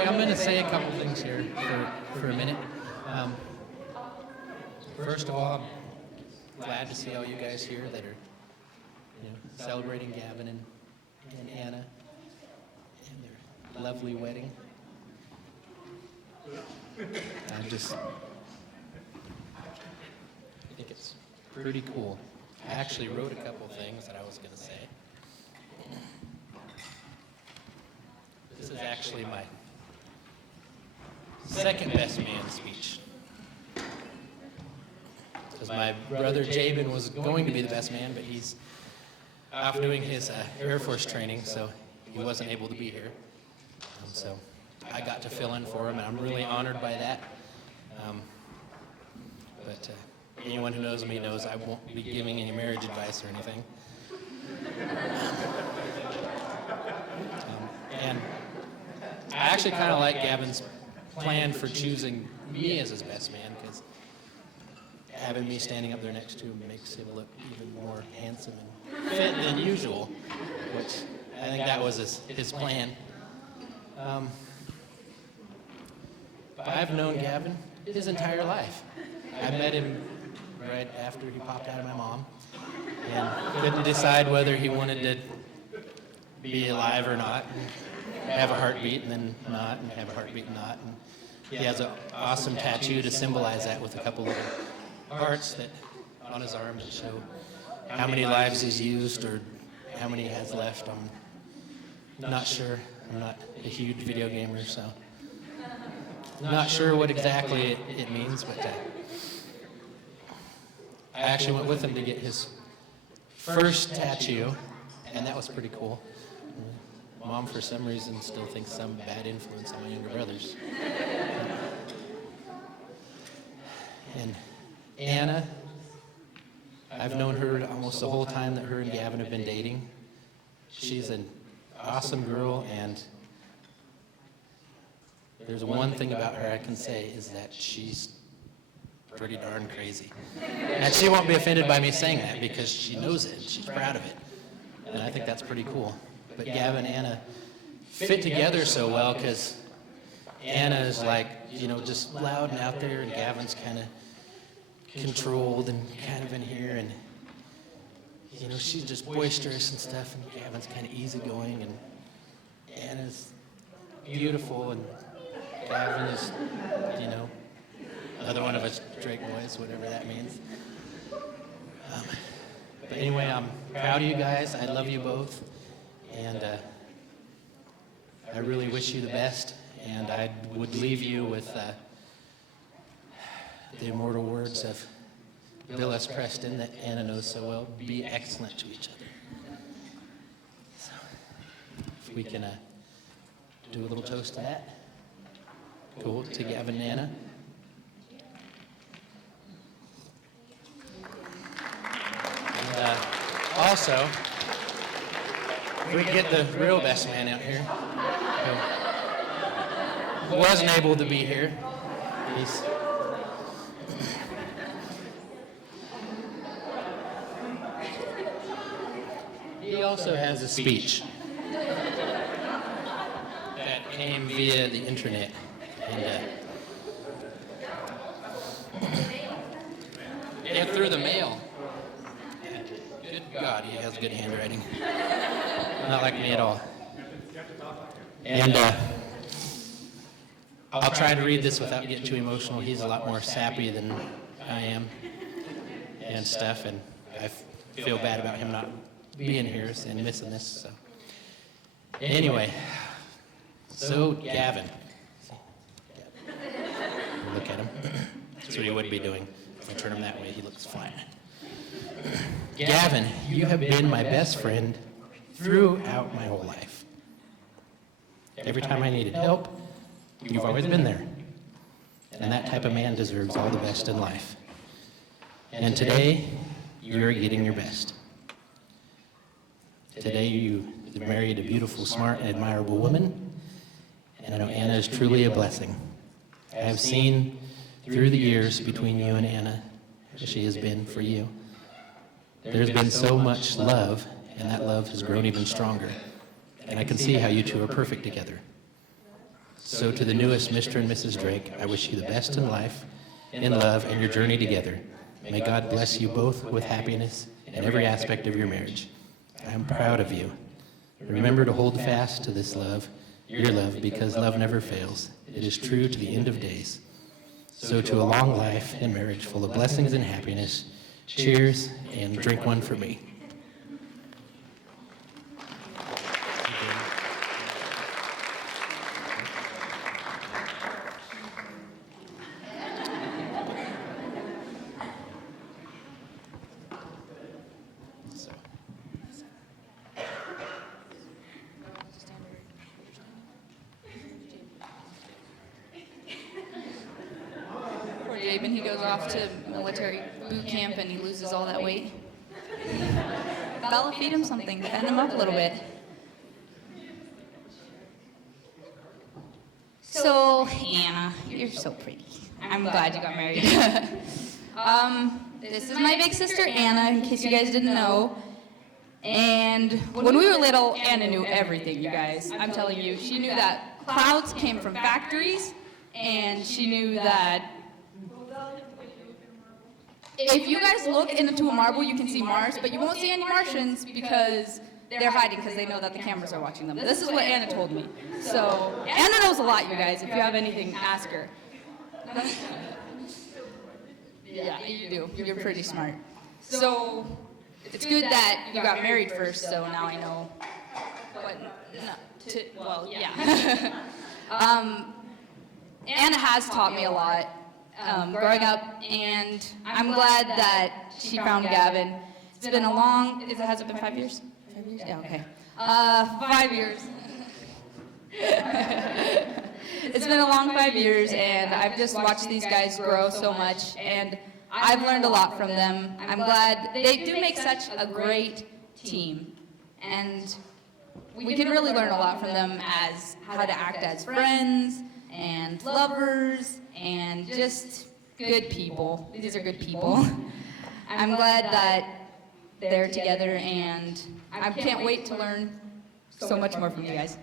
Okay, I'm going to say a couple things here for a minute. First of all, I'm glad to see all you guys here that are celebrating Gavin and Anna and their lovely wedding. I think it's pretty cool. I actually wrote a couple things that I was going to say. This is actually my second best man speech. Because my brother Jaebyn was going to be the best man, but he's off doing his Air Force training, so he wasn't able to be here. So I got to fill in for him, and I'm really honored by that. But anyone who knows me knows I won't be giving any marriage advice or anything. And I actually kind of like Gavin's plan for choosing me as his best man, because having me standing up there next to him makes him look even more handsome and fit than usual, which I think that was his plan. But I've known Gavin his entire life. I met him right after he popped out of my mom and couldn't decide whether he wanted to be alive or not, and have a heartbeat and then not, and have a heartbeat and not. And he has an awesome tattoo to symbolize that with a couple of hearts that on his arm that show how many lives he's used or how many he has left. I'm not sure. I'm not a huge video gamer, so not sure what exactly it means, but I actually went with him to get his first tattoo, and that was pretty cool. Mom, for some reason, still thinks I'm a bad influence on my younger brothers. And Anna, I've known her almost the whole time that her and Gavin have been dating. She's an awesome girl, and there's one thing about her I can say is that she's pretty darn crazy. And she won't be offended by me saying that because she knows it, she's proud of it. And I think that's pretty cool. But Gavin and Anna fit together so well because Anna is like, just loud and out there, and Gavin's kind of controlled and kind of in here, and she's just boisterous and stuff, and Gavin's kind of easygoing, and Anna's beautiful, and Gavin is, another one of us Drake boys, whatever that means. But anyway, I'm proud of you guys. I love you both, and I really wish you the best, and I would leave you with the immortal words of Bill S. Preston that Anna knows so well: be excellent to each other. So, if we can do a little toast to that. Cool, to Gavin and Anna. And also, if we can get the real best man out here, who wasn't able to be here. He also has a speech that came via the internet, and through the mail. Good God, he has good handwriting. Not like me at all. And I'll try to read this without getting too emotional. He's a lot more sappy than I am and stuff, and I feel bad about him not being here and missing this. So anyway, so Gavin. Look at him. That's what he would be doing. If I turn him that way, he looks fine. Gavin, you have been my best friend throughout my whole life. Every time I needed help, you've always been there. And that type of man deserves all the best in life. And today, you're getting your best. Today, you married a beautiful, smart, and admirable woman. And I know Anna is truly a blessing. I have seen through the years between you and Anna as she has been for you. There's been so much love, and that love has grown even stronger. And I can see how you two are perfect together. So to the newest Mr. and Mrs. Drake, I wish you the best in life, in love, and your journey together. May God bless you both with happiness in every aspect of your marriage. I am proud of you. Remember to hold fast to this love, your love, because love never fails. It is true to the end of days. So to a long life and marriage full of blessings and happiness, cheers, and drink one for me. Jaebyn, he goes off to military boot camp and he loses all that weight. Bella, feed him something, bend him up a little bit. So, Anna, you're so pretty. I'm glad you got married. This is my big sister Anna, in case you guys didn't know. And when we were little, Anna knew everything, you guys. I'm telling you, she knew that clouds came from factories, and she knew that if you guys look into a marble, you can see Mars, but you won't see any Martians because they're hiding because they know that the cameras are watching them. This is what Anna told me. So, Anna knows a lot, you guys. If you have anything, ask her. Yeah, you do. You're pretty smart. So, it's good that you got married first, so now I know what not to, well, yeah. Anna has taught me a lot. Growing up, and I'm glad that she found Gavin. It's been a long, has it been 5 years? 5 years? Yeah, okay. 5 years. It's been a long 5 years, and I've just watched these guys grow so much, and I've learned a lot from them. I'm glad they do make such a great team, and we can really learn a lot from them as how to act as friends, and lovers, and just good people. These are good people. I'm glad that they're together, and I can't wait to learn so much more from you guys.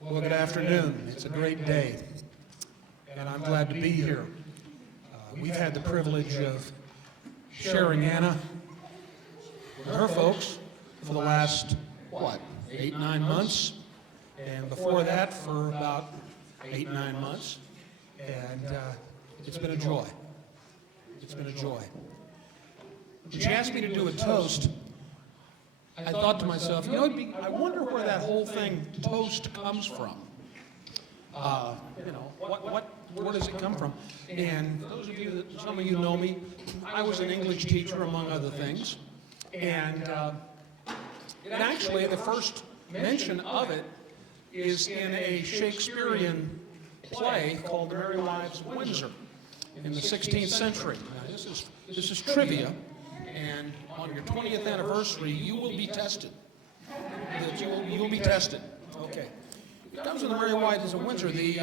Well, good afternoon. It's a great day, and I'm glad to be here. We've had the privilege of sharing Anna with her folks for the last, 8, 9 months, and before that for about 8, 9 months, and it's been a joy. It's been a joy. When she asked me to do a toast, I thought to myself, I wonder where that whole thing, toast, comes from. Where does it come from? And for those of you that, some of you know me, I was an English teacher, among other things. And actually, the first mention of it is in a Shakespearean play called The Merry Wives of Windsor in the 16th century. Now, this is trivia, and on your 20th anniversary, you will be tested. You will be tested. Okay. It comes in The Merry Wives of Windsor. The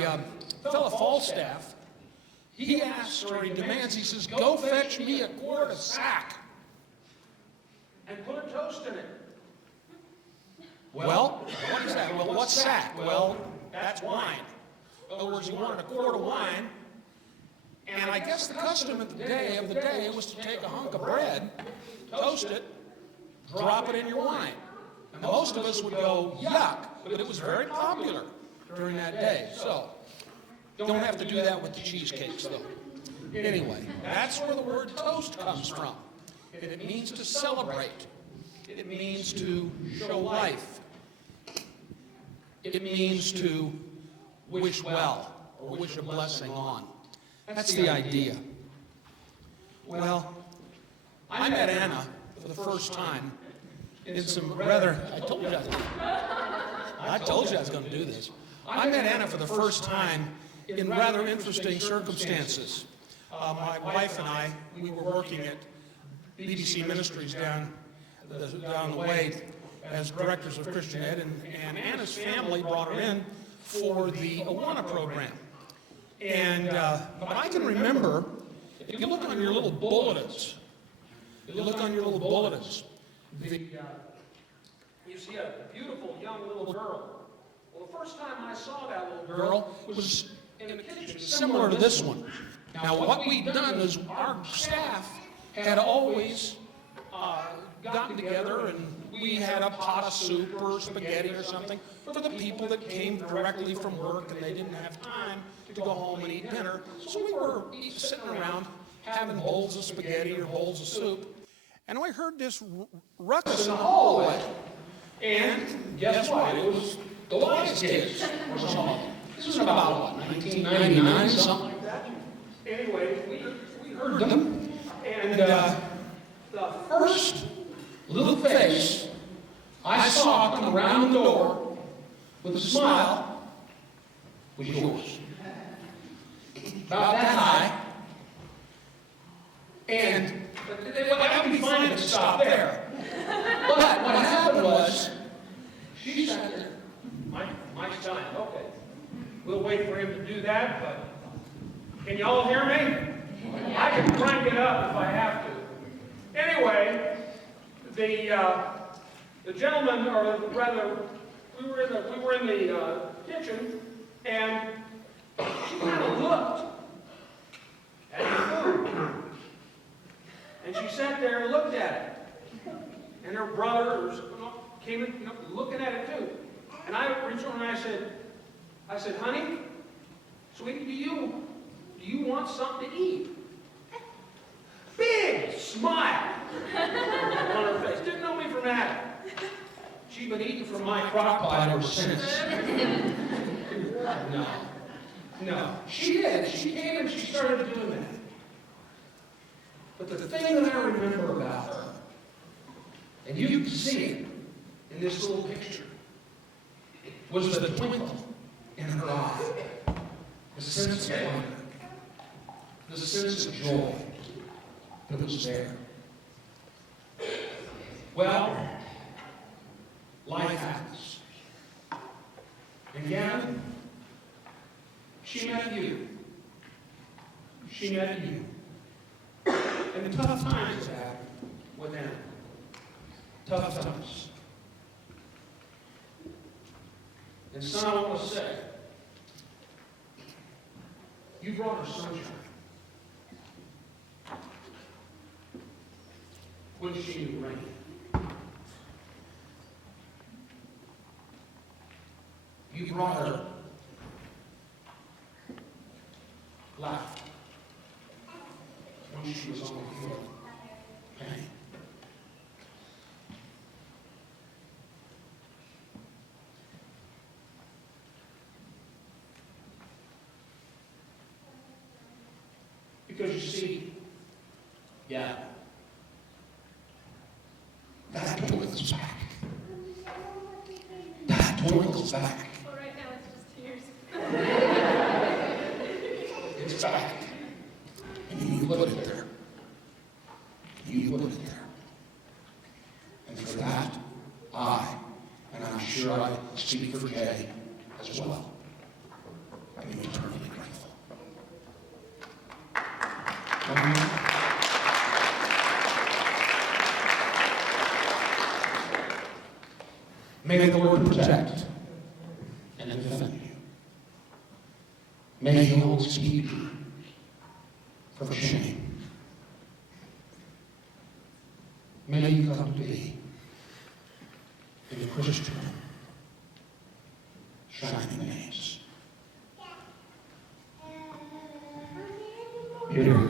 fellow Falstaff, he asks, or he demands, he says, "Go fetch me a quart of sack and put a toast in it." Well, what is that? Well, what's sack? Well, that's wine. In other words, he wanted a quart of wine, and I guess the custom of the day was to take a hunk of bread, toast it, drop it in your wine. And most of us would go, yuck, but it was very popular during that day. So, don't have to do that with the cheesecakes, though. Anyway, that's where the word toast comes from. And it means to celebrate. It means to show life. It means to wish well, or wish a blessing on. That's the idea. Well, I met Anna for the first time in some rather, I told you I was going to do this. I met Anna for the first time in rather interesting circumstances. My wife and I, we were working at BBC Ministries down the way as directors of Christian Ed, and Anna's family brought her in for the Awana program. And, but I can remember, if you look on your little bulletins, you see a beautiful young little girl. Well, the first time I saw that little girl was in the kitchen, similar to this one. Now, what we'd done is our staff had always gotten together and we had a pot of soup or spaghetti or something for the people that came directly from work and they didn't have time to go home and eat dinner. So we were sitting around having bowls of spaghetti or bowls of soup. And I heard this ruckus in the hallway. And guess what? It was the Wise kids. This was about, what, 1999, something like that. Anyway, we heard them. And the first little face I saw come around the door with a smile was yours. About that high. And that would be fine to stop there. But what happened was, she sat there. Mike's time. Okay. We'll wait for him to do that, but can y'all hear me? I can crank it up if I have to. Anyway, the gentleman, or rather, we were in the kitchen, and she kind of looked at the food, and she sat there and looked at it, and her brother came in, looking at it too, and I reached over and I said, honey, sweetie, do you want something to eat? Big smile on her face. Didn't know me from Adam. She'd been eating from my crock pot ever since. No. She did. She came and she started doing that. But the thing that I remember about her, and you can see it in this little picture, was the twinkle in her eye. The sense of wonder. The sense of joy that was there. Well, life happens. And Gavin, she met you. And the tough times happened with them. Tough times. And son, I want to say, you brought her sunshine. When she knew rain. You brought her laughter. When she was on the floor. Pain. Because you see, yeah, that twinkles back. That twinkles back. Well, right now it's just tears. It's back. And you put it there. And for that, and I'm sure I speak for Jay as well, I'm eternally grateful. May the Lord protect and defend you. May He always keep you from shame. May you come to be in the Christian shining names. Here.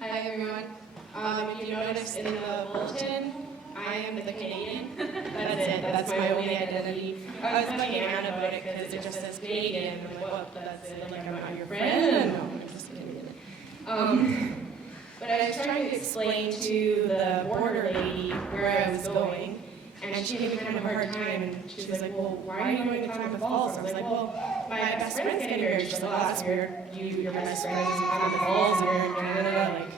Hi everyone. If you noticed in the bulletin, I am the Canadian. That's it. That's my only identity. I was telling Anna about it because it just says Canadian. I'm like, well, that's it. Like, I'm not your friend. No, I'm just Canadian. But I was trying to explain to the border lady where I was going, and she gave me kind of a hard time, and she was like, well, why are you going to Klamath Falls? I was like, well, my best friend's getting married. She's like, well, that's weird. Your best friend is in Klamath Falls, you're in Canada, like,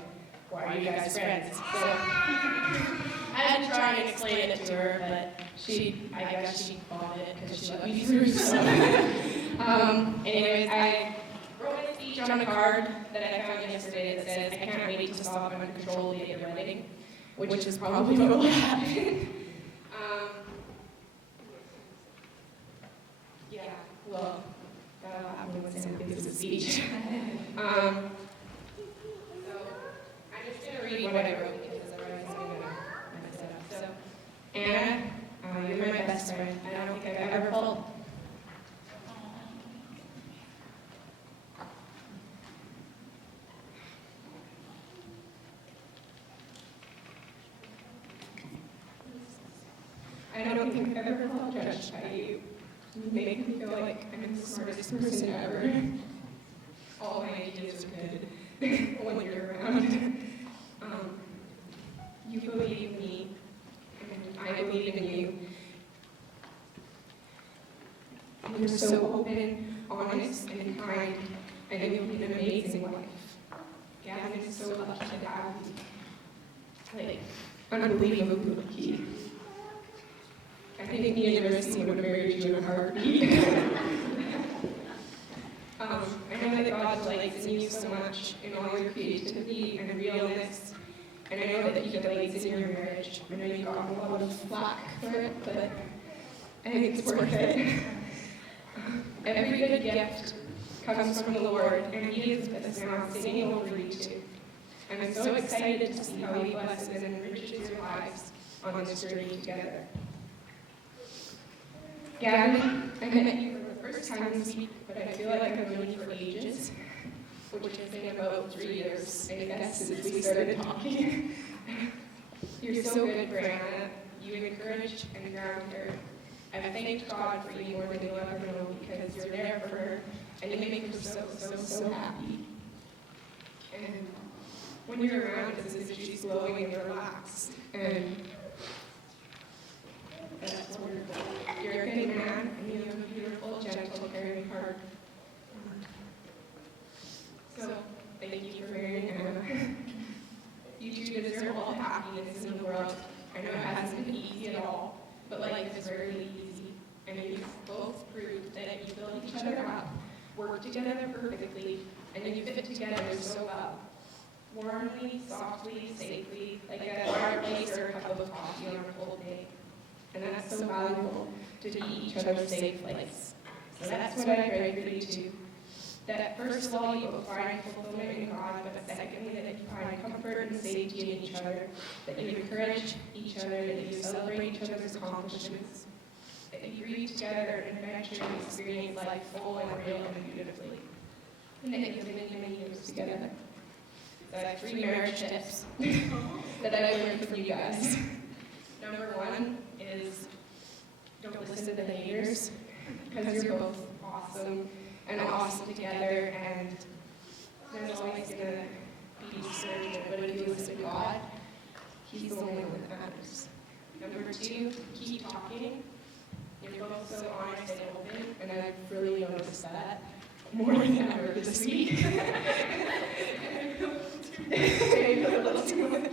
why are you guys friends? So I had to try and explain it to her, but I guess she bought it because she let me through. So. Anyways, I wrote my speech on a card that I found yesterday that says, I can't wait to stop uncontrollably at your wedding, which is probably what will happen. Yeah, well, that'll happen when Sam gives his speech. So, I'm just going to read what I wrote because otherwise I'm going to mess it up. So, Anna, you're my best friend. I don't think I've ever felt judged by you. You make me feel like I'm the smartest person ever. All my ideas are good when you're around. You believe in me, and I believe in you. You're so open, honest, and kind, and you'll be an amazing wife. Gavin is so lucky to have you. Like, unbelievably lucky. I think me and Amyrissa would have married you in a heartbeat. I know that God delights in you so much in all your creativity and realness, and I know that He delights in your marriage. I know you got a lot of flack for it, but I think it's worth it. Every good gift comes from the Lord, and He is with us now, singing over you too. And I'm so excited to see how He blesses and enriches your lives on this journey together. Gavin, I met you for the first time this week, but I feel like I've known you for ages, which has been about 3 years, I guess, since we started talking. You're so good, Brianna. You encourage and ground her. I've thanked God for you more than you'll ever know because you're there for her, and you make her so happy. And when you're around, it's as if she's glowing and relaxed, and that's wonderful. You're a good man, and you have a beautiful, gentle, caring heart. So, thank you for marrying Anna. You two deserve all the happiness in the world. I know it hasn't been easy at all, but life is rarely easy. And you've both proved that you build each other up, work together perfectly, and you fit together so well. Warmly, softly, safely, like a fireplace or a cup of coffee on a cold day. And that's so valuable to be each other's safe place. So that's what I pray for you too. That first of all, you will find fulfillment in God, but secondly, that you find comfort and safety in each other, that you encourage each other, that you celebrate each other's accomplishments, that you grieve together and adventure and experience life full and real and beautifully, and that you live many years together. So I have 3 marriage tips that I learned from you guys. Number 1 is don't listen to the haters, because you're both awesome and awesome together, and there's always going to be discouragement, but if you listen to God, He's the only one that matters. Number 2, keep talking. You're both so honest and open, and I've really noticed that more than ever this week. Maybe a little too much.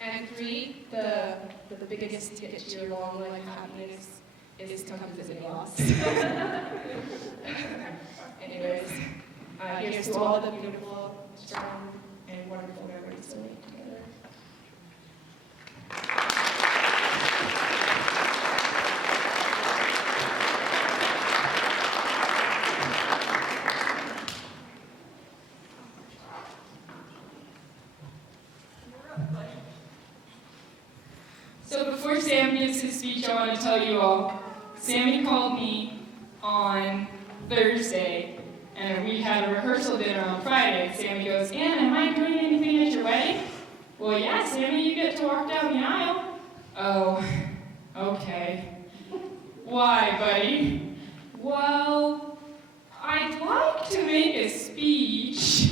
And 3, the biggest ticket to your long life happiness is to come visit us. Anyways, here's to all the beautiful, strong, and wonderful memories to make together. So before Sam gives his speech, I want to tell you all, Sammy called me on Thursday, and we had a rehearsal dinner on Friday. Sammy goes, Ann, am I doing anything at your wedding? Well, yeah, Sammy, you get to walk down the aisle. Oh, okay. Why, buddy? Well, I'd like to make a speech.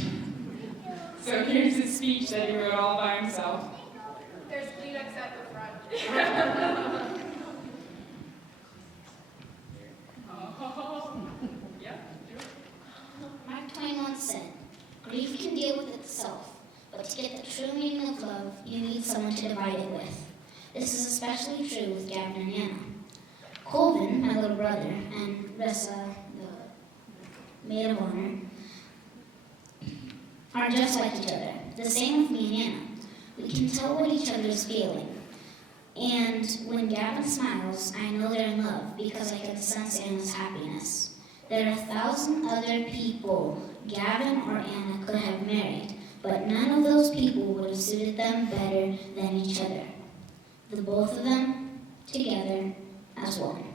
So here's his speech that he wrote all by himself. There's Kleenex at the front. Mark Twain once said, "Grief can deal with itself, but to get the true meaning of love, you need someone to divide it with." This is especially true with Gavin and Anna. Colvin, my little brother, and Ressa, the maid of honor, are just like each other. The same with me and Anna. We can tell what each other is feeling. And when Gavin smiles, I know they're in love because I can sense Anna's happiness. There are 1,000 other people Gavin or Anna could have married, but none of those people would have suited them better than each other. The both of them together as one.